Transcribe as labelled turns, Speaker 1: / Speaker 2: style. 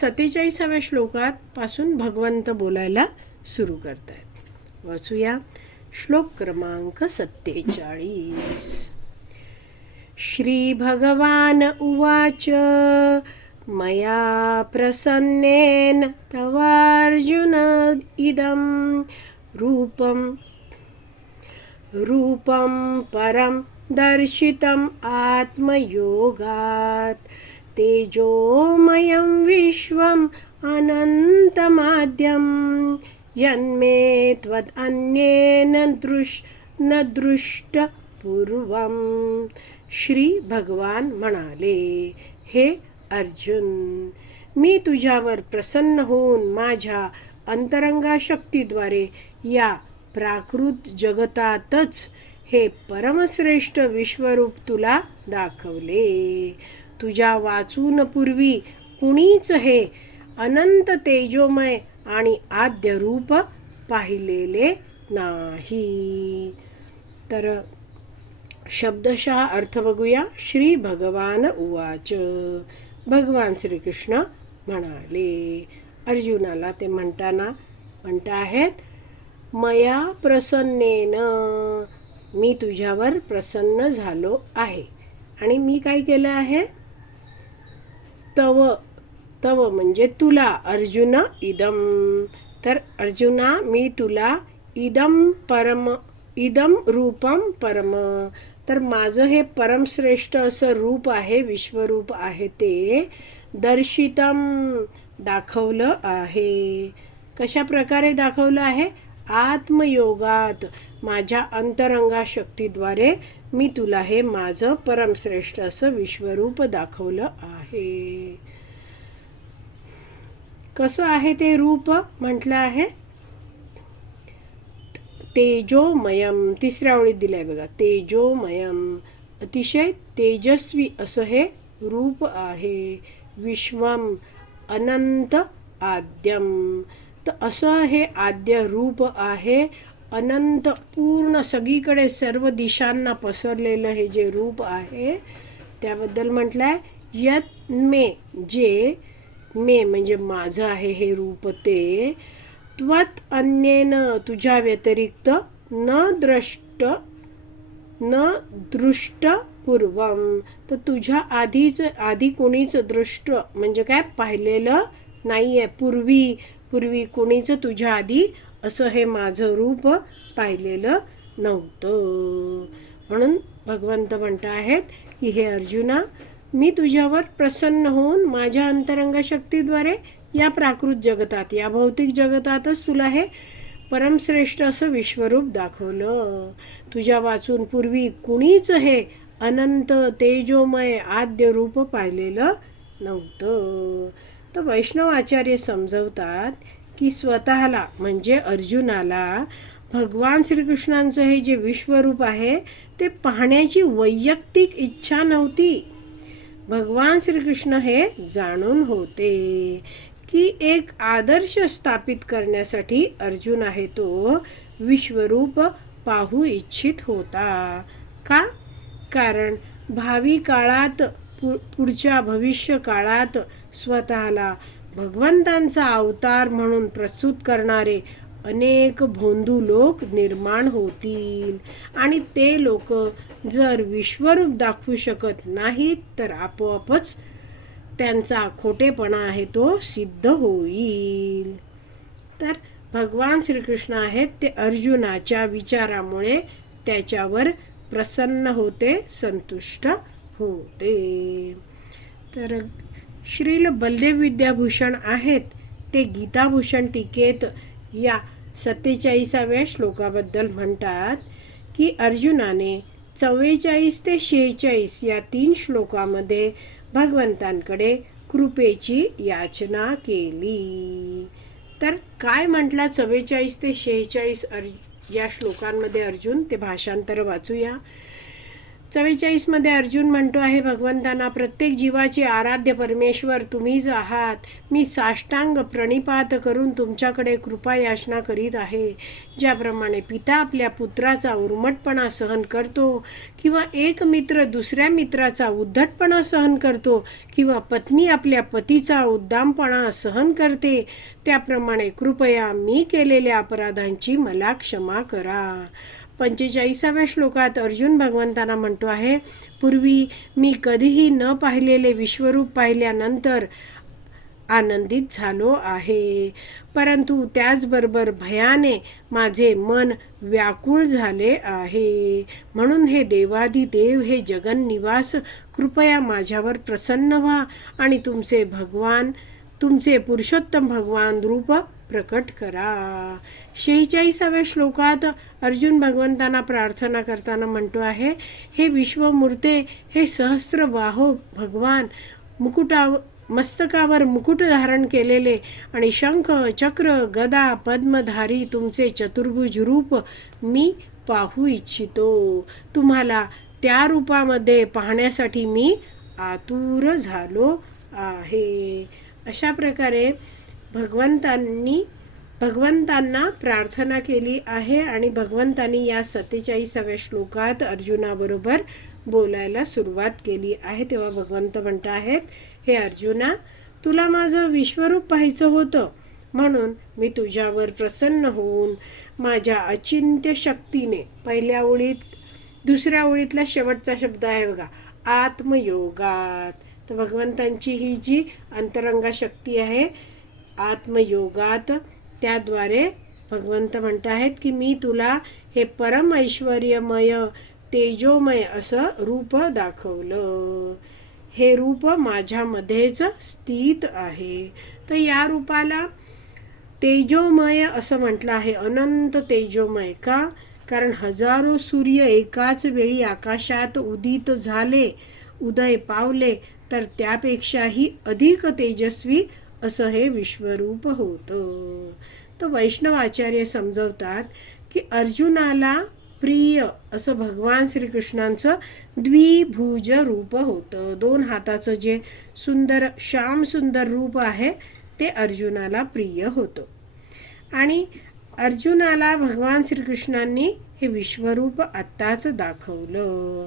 Speaker 1: सत्तेचाळीसाव्या श्लोकात पासून भगवंत बोलायला सुरू करतायत. वाचूया श्लोक क्रमांक सत्तेचाळीस. श्री भगवान उवाच मया प्रसन्नेन तवार्जुन इदं रूपं रूपं परं दर्शितम् आत्मयोगात्। तेजोमयं विश्वम् अनन्तमाद्यं यन्मे त्वदन्येन दृश् न दृष्टपूर्वं श्री भगवान म्हणाले हे अर्जुन मी तुझ्यावर प्रसन्न होऊन माझ्या अंतरंगा शक्तीद्वारे या प्राकृत जगतातच हे परमश्रेष्ठ विश्वरूप तुला दाखवले. तुझ्या वाचून पूर्वी कुणीच हे अनंत तेजोमय आणि आद्य रूप पाहिलेले नाही. तर शब्दशः अर्थ बघूया. श्री भगवान उवाच. भगवान श्रीकृष्ण म्हणाले. अर्जुनाला ते म्हणताना म्हणता आहेत मया प्रसन्नेन मी तुझ्यावर प्रसन्न झालो आहे. आणि मी काय केलं आहे? तव तव म्हणजे तुला अर्जुन इदम तर अर्जुना मी तुला इदम परम इदम रूपम परम. तर माझं हे परमश्रेष्ठ असं रूप आहे विश्वरूप आहे ते दर्शितम दाखवलं आहे. कशा प्रकारे दाखवलं आहे? आत्मयोगात माझ्या अंतरंगा शक्तीद्वारे मी तुला हे माझं परमश्रेष्ठ असं विश्वरूप दाखवलं आहे. कसं आहे ते रूप? म्हटलं आहे. तेजोमयम. तिसऱ्या ओळीत दिलंय बघा. तेजोमयम. अतिशय तेजस्वी असं हे रूप आहे. विश्वम अनंत आद्यम. तर असं हे आद्य रूप आहे. अनंत पूर्ण सगळीकडे सर्व दिशांना पसरलेलं हे जे रूप आहे त्याबद्दल म्हटलंय यत मे जे मे म्हणजे माझं आहे हे रूप ते त्वत अन्येन तुझ्या व्यतिरिक्त न द्रष्ट न दृष्ट पूर्वम तर तुझ्या आधीच आधी कोणीच दृष्ट म्हणजे काय पाहिलेलं नाही आहे पूर्वी पूर्वी कोणीच तुझ्या आधी असं हे माझं रूप पाहिलेलं नव्हतं. म्हणून भगवंत म्हणत आहेत की हे अर्जुना मी तुझ्यावर प्रसन्न होऊन माझ्या अंतरंग शक्तीद्वारे या प्राकृत जगतात या भौतिक जगतातच तुला हे परमश्रेष्ठ असं विश्वरूप दाखवलं. तुझ्या वाचून पूर्वी कुणीच हे अनंत तेजोमय आद्य रूप पाहिलेलं नव्हतं. तर वैष्णव आचार्य समजवतात की स्वतःला म्हणजे अर्जुनाला भगवान श्रीकृष्णांचं हे जे विश्वरूप आहे ते पाहण्याची वैयक्तिक इच्छा नव्हती. भगवान श्रीकृष्ण हे जाणून होते की एक आदर्श स्थापित करण्यासाठी अर्जुन आहे तो विश्वरूप पाहू इच्छित होता. का? कारण भावी काळात पु पुढच्या भविष्य काळात स्वतःला भगवंतांचा अवतार म्हणून प्रस्तुत करणारे अनेक भोंदू लोक निर्माण होतील. आणि ते लोक जर विश्वरूप दाखवू शकत नाहीत तर आपोआपच त्यांचा खोटेपणा आहे तो सिद्ध होईल. तर भगवान श्रीकृष्ण आहेत ते अर्जुनाच्या विचारामुळे त्याच्यावर प्रसन्न होते संतुष्ट होते. तर श्रील बलदेव विद्याभूषण आहेत. ते गीताभूषण टीकेत या सत्तेचाळीसाव्या श्लोकाबद्दल म्हणतात की अर्जुनाने चव्वेचाळीस ते शेहेचाळीस या तीन श्लोकामध्ये भगवंतांकडे कृपेची याचना केली. तर काय म्हटला चव्वेचाळीस ते शेहेचाळीस अर् या श्लोकांमध्ये अर्जुन? ते भाषांतर वाचूया. चव्वेचाळीसमध्ये अर्जुन म्हणतो आहे भगवंतांना प्रत्येक जीवाचे आराध्य परमेश्वर तुम्हीच आहात. मी साष्टांग प्रणिपात करून तुमच्याकडे कृपा याचना करीत आहे. ज्याप्रमाणे पिता आपल्या पुत्राचा उर्मटपणा सहन करतो किंवा एक मित्र दुसऱ्या मित्राचा उद्धटपणा सहन करतो किंवा पत्नी आपल्या पतीचा उद्दामपणा सहन करते त्याप्रमाणे कृपया मी केलेल्या अपराधांची मला क्षमा करा. पंचेचाळीसाव्या श्लोकात अर्जुन भगवंतांना म्हणतो आहे पूर्वी मी कधीही न पाहिलेले विश्वरूप पाहिल्यानंतर आनंदित झालो आहे. परंतु त्याचबरोबर भयाने माझे मन व्याकुळ झाले आहे. म्हणून हे देवादिदेव हे जगन्निवास कृपया माझ्यावर प्रसन्न व्हा आणि तुमचे भगवान तुमचे पुरुषोत्तम भगवान रूप प्रकट करा. शेहेचाळीसाव्या श्लोकात अर्जुन भगवंतांना प्रार्थना करताना म्हणतो आहे हे विश्वमूर्ते हे सहस्त्रबाहो भगवान मुकुटाव मस्तकावर मुकुट धारण केलेले आणि शंख चक्र गदा पद्मधारी तुमचे चतुर्भुज रूप मी पाहू इच्छितो. तुम्हाला त्या रूपामध्ये पाहण्यासाठी मी आतुर झालो आहे. अशा प्रकारे भगवंतांनी भगवंतांना प्रार्थना केली आहे आणि भगवंतांनी या सत्तेचाळीसाव्या श्लोकात अर्जुनाबरोबर बोलायला सुरुवात केली आहे. तेव्हा भगवंत म्हणत आहेत हे अर्जुना तुला माझं विश्वरूप पाहायचं होतं. म्हणून मी तुझ्यावर प्रसन्न होऊन माझ्या अचिंत्य शक्तीने पहिल्या ओळीत दुसऱ्या ओळीतला शेवटचा शब्द आहे बघा आत्मयोगात. तर भगवंतांची ही जी अंतरंगा शक्ती आहे आत्मयोगात त्याद्वारे भगवंत म्हणत आहेत की मी तुला हे परम ऐश्वर्यमय तेजोमय असं रूप दाखवलं. हे रूप माझ्यामध्येच स्थित आहे. तर या रूपाला तेजोमय असं म्हटलं आहे. अनंत तेजोमय का? कारण हजारो सूर्य एकाच वेळी आकाशात उदित झाले उदय पावले तर त्यापेक्षाही अधिक तेजस्वी असं हे विश्वरूप होतं. तर वैष्णव आचार्य समजवतात की अर्जुनाला प्रिय असं भगवान श्रीकृष्णांचं द्विभुज रूप होतं. दोन हाताचं जे सुंदर श्याम सुंदर रूप आहे ते अर्जुनाला प्रिय होतं. आणि अर्जुनाला भगवान श्रीकृष्णांनी हे विश्वरूप आत्ताच दाखवलं.